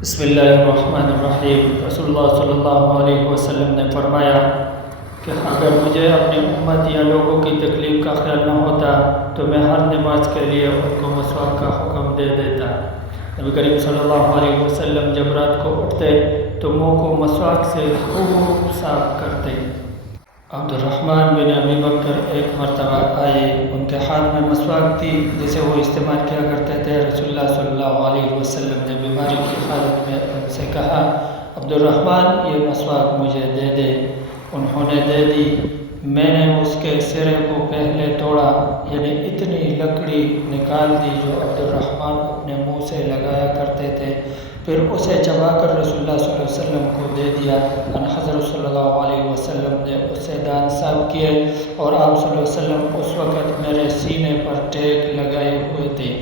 بسم اللہ الرحمن الرحیم۔ رسول اللہ صلی اللہ علیہ وسلم نے فرمایا کہ اگر مجھے اپنی امت یا لوگوں کی تکلیف کا خیال نہ ہوتا تو میں ہر نماز کے لیے ان کو مسواک کا حکم دے دیتا۔ نبی کریم صلی اللہ علیہ وسلم جب رات کو اٹھتے تو منہ کو مسواک سے خوب صاف کرتے۔ عبد الرحمن بن ابی بکر ایک مرتبہ آئے، ان کے ہاتھ میں مسواک تھی جسے وہ استعمال کیا کرتے تھے۔ رسول اللہ صلی اللہ علیہ وسلم نے بیماری کی حالت میں ان سے کہا، عبد الرحمن یہ مسواک مجھے دے دے۔ انہوں نے دے دی۔ میں نے اس کے سرے کو پہلے توڑا، یعنی اتنی لکڑی نکال دی جو عبد الرحمن اپنے منہ سے لگایا کرتے تھے، پھر اسے چبا کر رسول اللہ صلی اللہ علیہ وسلم کو دے دیا۔ حضرت صلی اللہ علیہ وسلم نے اس سے دانت صاف کیے اور آپ صلی اللہ علیہ وسلم اس وقت میرے سینے پر ٹیک لگائے ہوئے تھے۔